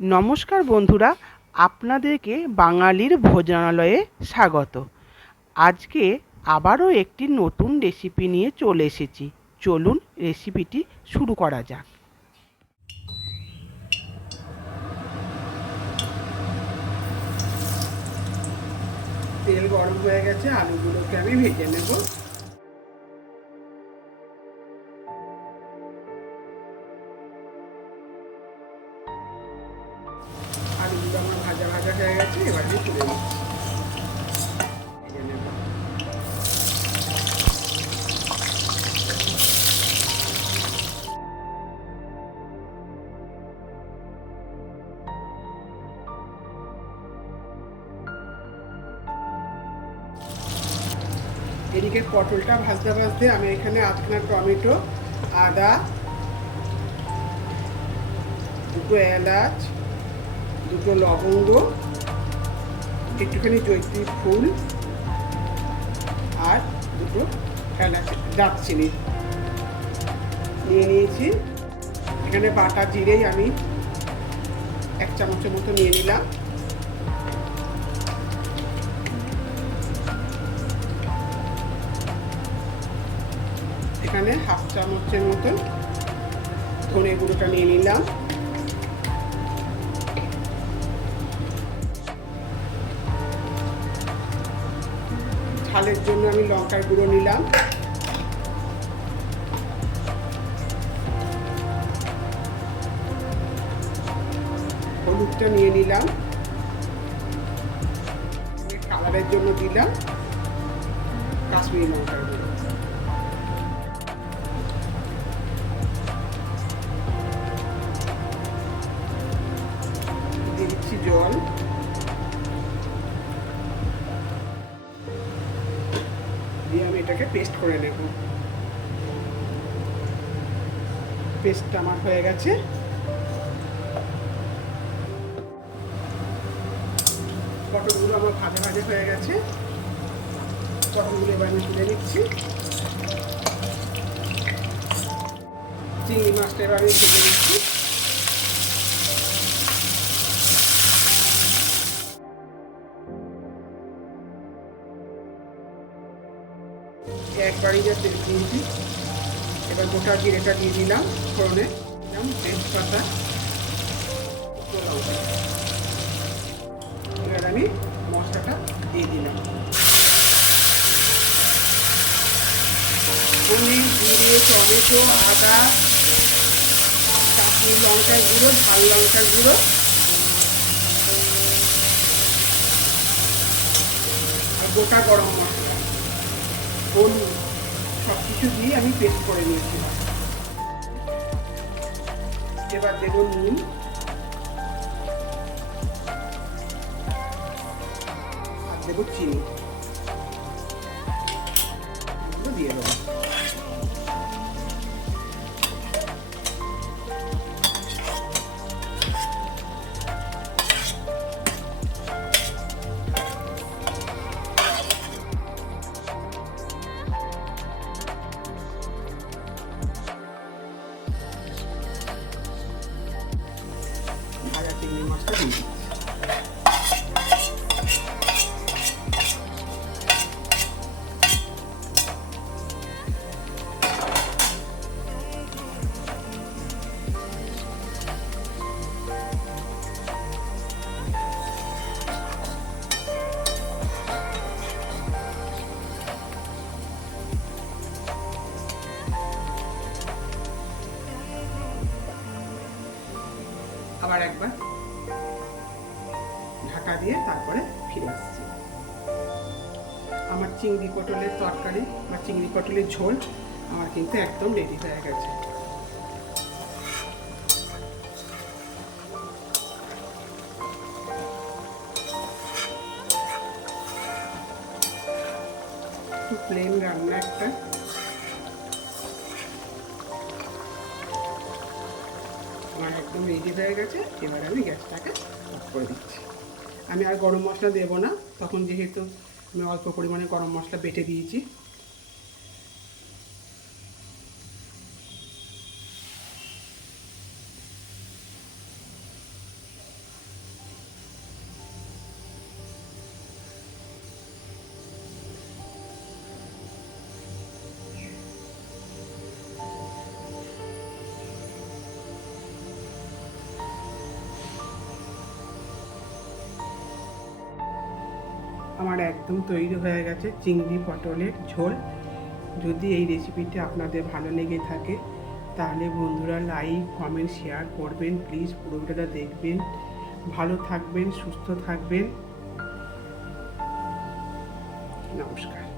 নমস্কার বন্ধুরা, আপনাদেরকে বাঙালির ভোজনালয়ে স্বাগত। আজকে আবারও একটি নতুন রেসিপি নিয়ে চলে এসেছি। চলুন রেসিপিটি শুরু করা যাক। তেল গরম হয়ে গেছে, আলুগুলোকে আমি ভেজে নেব। এদিকে পটলটা ভাজতে ভাজতে আমি এখানে আধখানা টমেটো আদা দুটো এলাচ দুটো লবঙ্গ, একটুখানি জৈত্রী ফুল আর দুটো এলাচ দারচিনি। নিয়ে নিয়েছি। এখানে বাটা জিরেই আমি এক চামচের মতো নিয়ে নিলাম। এখানে হাফ চামচের মতন ধনে গুঁড়োটা নিয়ে নিলাম। ঝালের জন্য আমি লঙ্কার গুঁড়ো নিলাম। হলুদটা নিয়ে নিলাম। কালারের জন্য দিলাম। কাশ্মীরি লঙ্কার গুঁড়ো। দিয়ে আমি এটাকে পেস্ট করে নেব। পেস্টটা আমার হয়ে গেছে। পটলগুলো আমার ভাজা ভাজা হয়ে গেছে। পটলগুলো এবার আমি তুলে নিচ্ছি। চিংড়ি মাছটা এবার আমি ভেজে নিচ্ছি। একবারই যা তেল দিয়েছি। এবার গোটা জিরেটা দিয়ে দিলাম, ফোড়নে দিলাম তেজপাতা এবার আমি মশলাটা দিয়ে দিলাম। পনির, জিরে, টমেটো, আদা, কাশ্মীর লঙ্কার গুঁড়ো, ঝাল লঙ্কার গুঁড়ো। আর গোটা গরম মশলা। হলুদ সব কিছু দিয়ে আমি পেস্ট করে নিয়েছিলাম এবার দেব নুন। আর দেব চিনি। আবার একবার ঢাকা দিয়ে তারপরে ফিরে আসছি। আমার চিংড়ি পটলের তরকারি বা চিংড়ি পটলের ঝোল আমার কিন্তু একদম রেডি হয়ে গেছে। প্লেন রান্না একটা। একদম রেডি হয়ে গেছে, এবার আমি গ্যাসটাকে অফ করে দিচ্ছি। আমি আর গরম মশলা দেবো না, তখন যেহেতু আমি অল্প পরিমাণে গরম মশলা বেটে দিয়েছি। আমার একদম তৈরি হয়ে গেছে চিংড়ি পটলের ঝোল। যদি এই রেসিপিটি আপনাদের ভালো লেগে থাকে, তাহলে বন্ধুরা লাইক কমেন্ট শেয়ার করবেন। প্লিজ পুরো ভিডিওটা দেখবেন। ভালো থাকবেন, সুস্থ থাকবেন। নমস্কার।